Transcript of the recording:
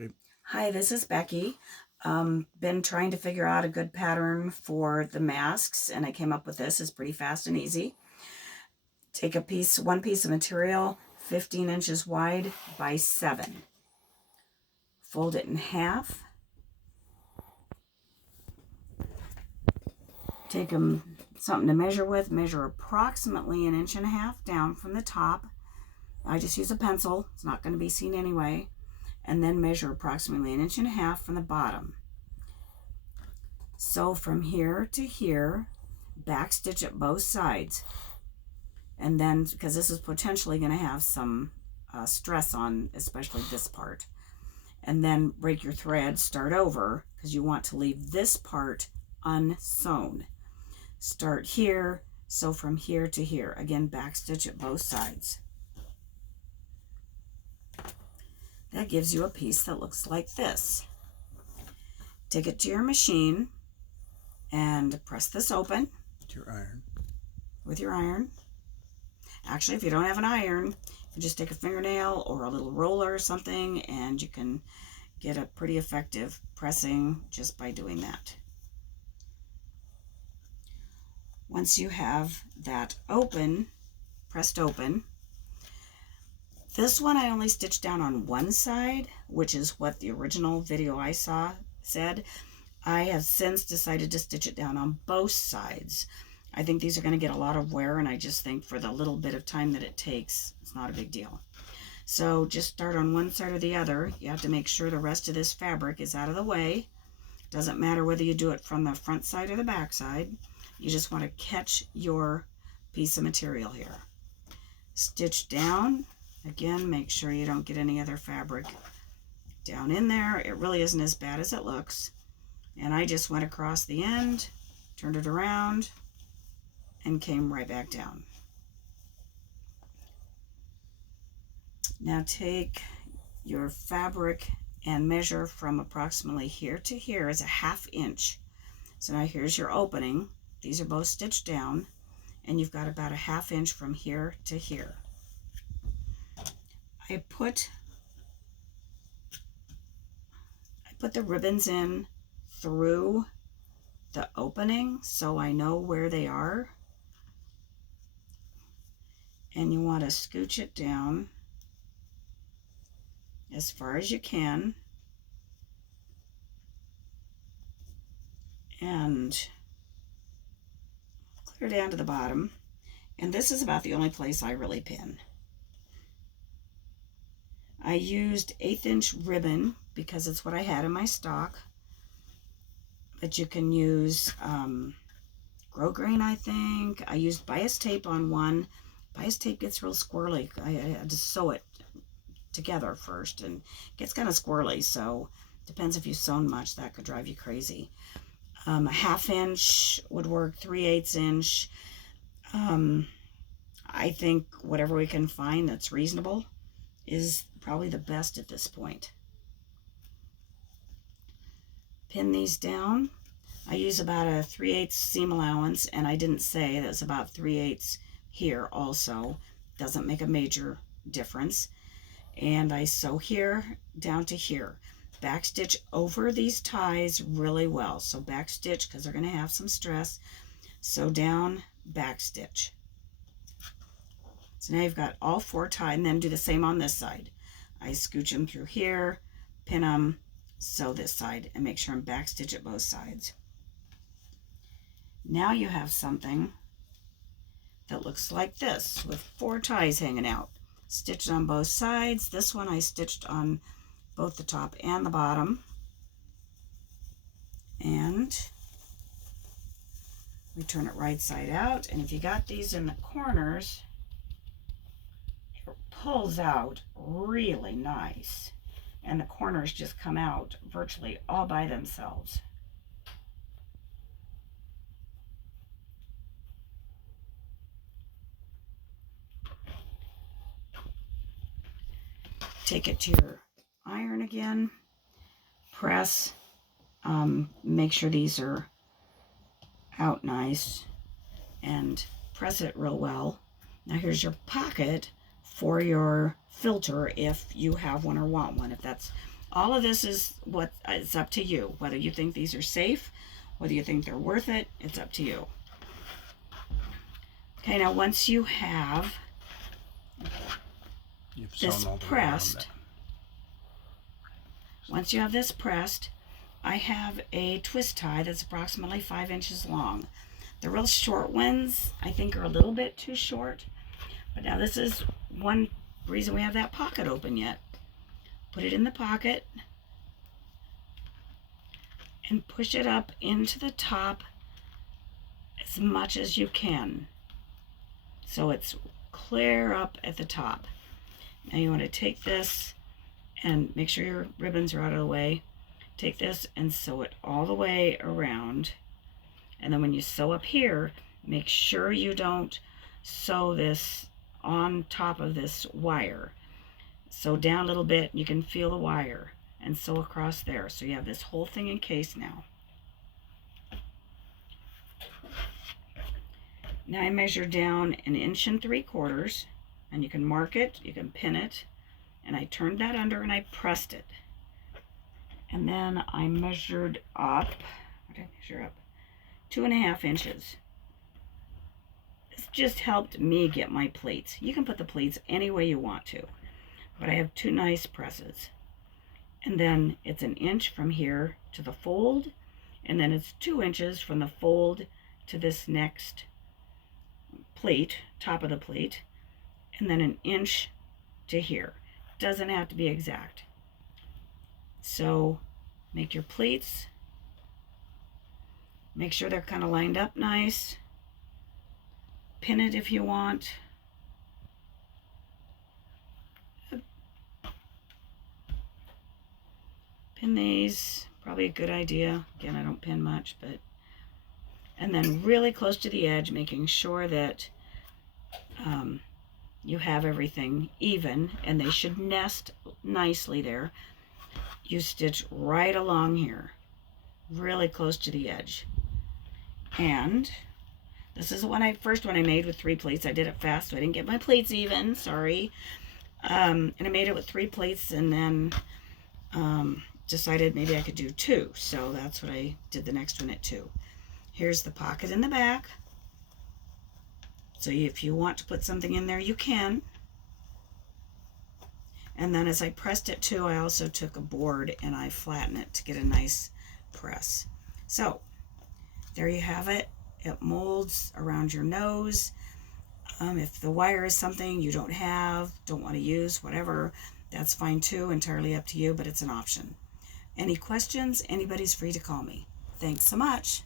Okay. Hi, this is Becky. Been trying to figure out a good pattern for the masks, and I came up with this. It's pretty fast and easy. Take one piece of material, 15 inches wide by 7. Fold it in half. Take something to measure with. Measure approximately 1.5 inches down from the top. I just use a pencil. It's not going to be seen anyway. And then measure approximately 1.5 inches from the bottom. So from here to here, back stitch at both sides. And then, because this is potentially going to have some stress on, especially this part. And then break your thread, start over, because you want to leave this part unsewn. Start here, so from here to here. Again, back stitch at both sides. That gives you a piece that looks like this. Take it to your machine and press this open. Your iron. With your iron. Actually, if you don't have an iron, you just take a fingernail or a little roller or something, and you can get a pretty effective pressing just by doing that. Once you have that open, pressed open, this one I only stitched down on one side, which is what the original video I saw said. I have since decided to stitch it down on both sides. I think these are going to get a lot of wear, and I just think for the little bit of time that it takes, it's not a big deal. So just start on one side or the other. You have to make sure the rest of this fabric is out of the way. Doesn't matter whether you do it from the front side or the back side. You just want to catch your piece of material here. Stitch down. Again, make sure you don't get any other fabric down in there. It really isn't as bad as it looks. And I just went across the end, turned it around, and came right back down. Now take your fabric and measure from approximately here to here as a 1/2 inch. So now here's your opening. These are both stitched down, and you've got about a 1/2 inch from here to here. I put the ribbons in through the opening so I know where they are. And you want to scooch it down as far as you can. And clear down to the bottom. And this is about the only place I really pin. I used 1/8 inch ribbon because it's what I had in my stock. But you can use grosgrain, I think. I used bias tape on one. Bias tape gets real squirrely. I had to sew it together first, and it gets kind of squirrely, so depends if you've sewn much. That could drive you crazy. A 1/2 inch would work, 3/8 inch. I think whatever we can find that's reasonable is probably the best at this point. Pin these down. I use about a 3/8 seam allowance, and I didn't say that's about 3/8 here also. Doesn't make a major difference. And I sew here down to here. Back stitch over these ties really well. So back stitch, because they're going to have some stress. Sew down, back stitch. So now you've got all 4 tied, and then do the same on this side. I scooch them through here, pin them, sew this side, and make sure I'm back stitch at both sides. Now you have something that looks like this with 4 ties hanging out. Stitched on both sides. This one I stitched on both the top and the bottom. And we turn it right side out. And if you got these in the corners, it pulls out really nice. And the corners just come out virtually all by themselves. Take it to your iron again, press, make sure these are out nice, and press it real well. Now here's your pocket for your filter if you have one or want one. If that's All of this is what it's up to you. Whether you think these are safe, whether you think they're worth it, it's up to you. Okay, now once you have this pressed, once you have this pressed, I have a twist tie that's approximately 5 inches long. The real short ones, I think, are a little bit too short. But now this is one reason we have that pocket open yet. Put it in the pocket and push it up into the top as much as you can, so it's clear up at the top. Now you want to take this and make sure your ribbons are out of the way. Take this and sew it all the way around. And then when you sew up here, make sure you don't sew this on top of this wire. Sew down a little bit, you can feel the wire, and sew across there. So you have this whole thing encased now. Now I measured down 1 3/4 inches, and you can mark it, you can pin it, and I turned that under and I pressed it. And then I measured up, what did I measure up? 2.5 inches. This just helped me get my pleats. You can put the pleats any way you want to, but I have 2 nice presses. And then it's 1 inch from here to the fold, and then it's 2 inches from the fold to this next pleat, top of the pleat, and then 1 inch to here. Doesn't have to be exact. So make your pleats, make sure they're kind of lined up nice, pin it if you want. Pin these, probably a good idea. Again, I don't pin much, but, and then really close to the edge, making sure that you have everything even, and they should nest nicely there. You stitch right along here, really close to the edge. And this is the first one I made with 3 pleats. I did it fast, so I didn't get my pleats even, sorry. And I made it with 3 pleats, and then decided maybe I could do 2, so that's what I did the next one at 2. Here's the pocket in the back, so if you want to put something in there, you can. And then as I pressed it too, I also took a board and I flattened it to get a nice press. So there you have it. It molds around your nose. If the wire is something you don't have, don't want to use, whatever, that's fine too, entirely up to you, but it's an option. Any questions? Anybody's free to call me. Thanks so much.